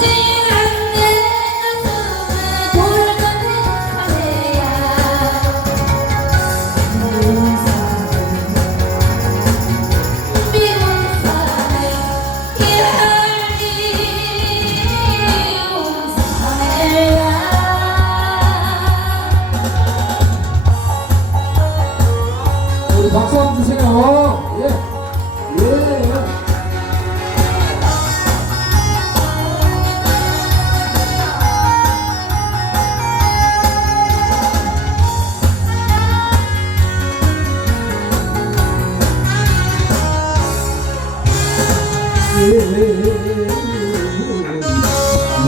Indeed.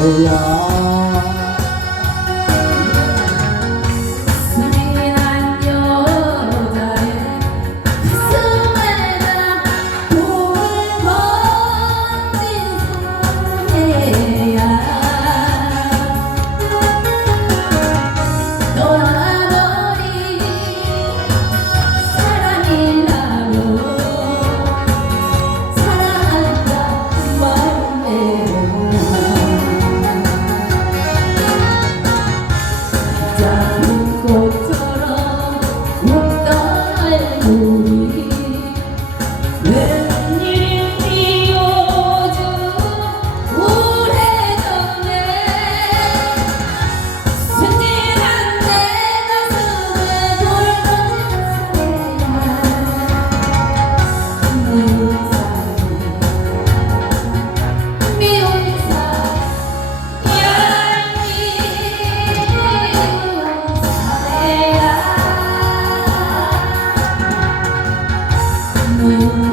Yeah. amor. You